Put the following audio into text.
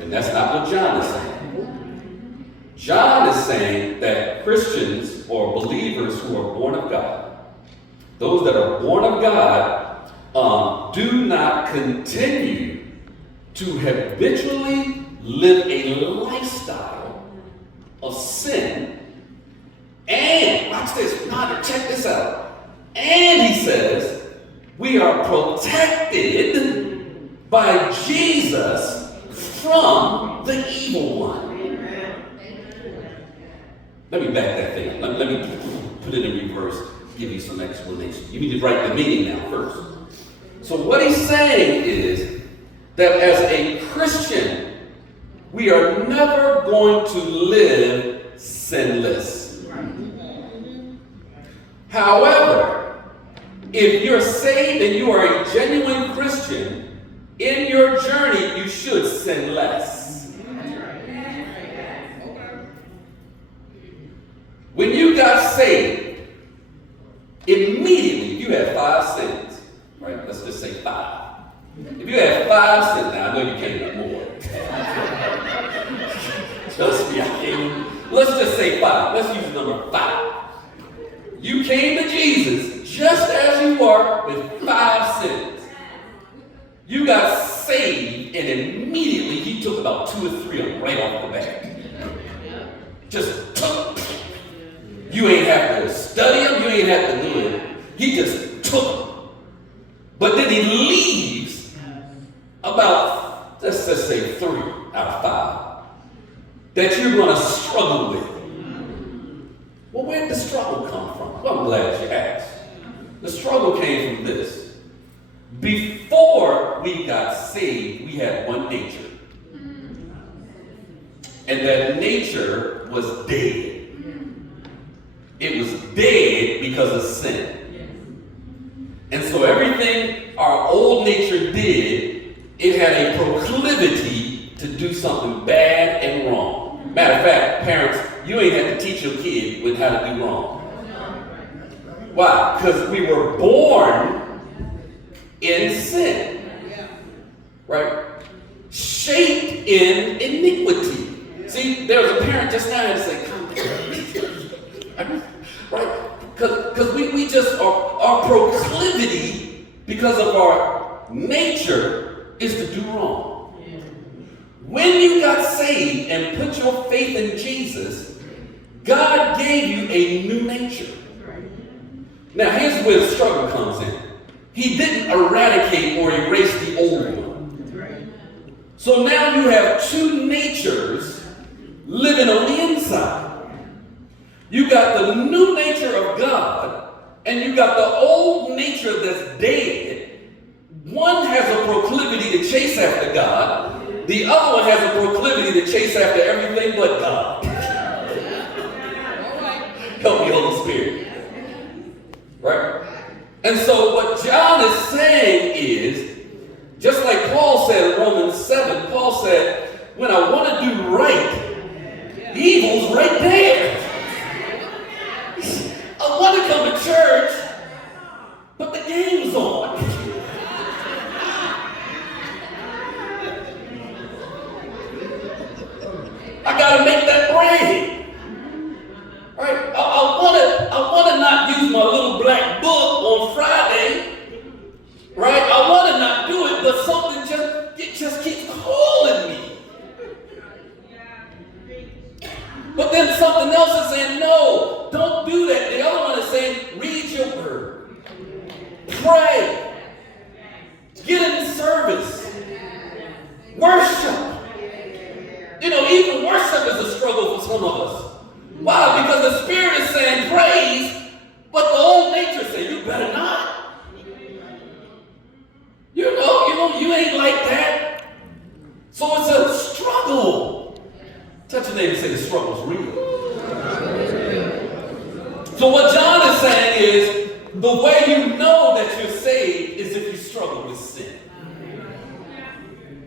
And that's not what John is saying. John is saying that Christians or believers who are born of God, those that are born of God, do not continue to habitually live a lifestyle of sin. And, watch this, now check this out. And he says, we are protected by Jesus from the evil one. Let me back that thing up. Let me put it in reverse, give you some explanation. You need to write the meaning down first. So what he's saying is that as a Christian, we are never going to live sinless. However, if you're saved and you are a genuine Christian, in your journey you should sin less. When you got saved, immediately you had 5 sins. Right? Let's just say 5. If you had 5 sins, now I know you can't have more. Trust me, I can't. Let's just say 5. Let's use the number 5. You came to Jesus just as you are with 5 sins. You got saved, and immediately he took about 2 or 3 of them right off the bat. Just took. You ain't have to study them. You ain't have to do it. He just took them. But then he leaves about, let's just say 3 out of 5 that you're going to struggle with. Well, where did the struggle come from? Well, I'm glad you asked. The struggle came from this. Before we got saved, we had one nature. And that nature was dead. It was dead because of sin. And so everything our old nature did, it had a proclivity to do something bad and wrong. Matter of fact, parents, you ain't had to teach your kid with how to do wrong. Why? Because we were born in sin. Right? Shaped in iniquity. See, there was a parent just now that said, come here. Right? Because we just, our proclivity, because of our nature, is to do wrong. When you got saved and put your faith in Jesus, God gave you a new nature. Now, here's where the struggle comes in. He didn't eradicate or erase the old one. So now you have 2 natures living on the inside. You got the new nature of God, and you got the old nature that's dead. One has a proclivity to chase after God. The other one has a proclivity to chase after everything but God. Help me, Holy Spirit. Right? And so what John is saying is, just like Paul said in Romans 7, Paul said, when I want to do right, evil's right there. I want to come to church, but the game's on. I gotta make that bread. Right? I want to not use my little black book on Friday. Right? I want to not do it, but something just keeps calling me. But then something else is saying, no, don't do that. The other one is saying, read your word. Pray. Get in service. Worship. Even worship is a struggle for some of us. Why? Because the Spirit is saying praise, but the old nature says, you better not. You ain't like that. So it's a struggle. Touch your neighbor and say the struggle's real. So what John is saying is, the way you know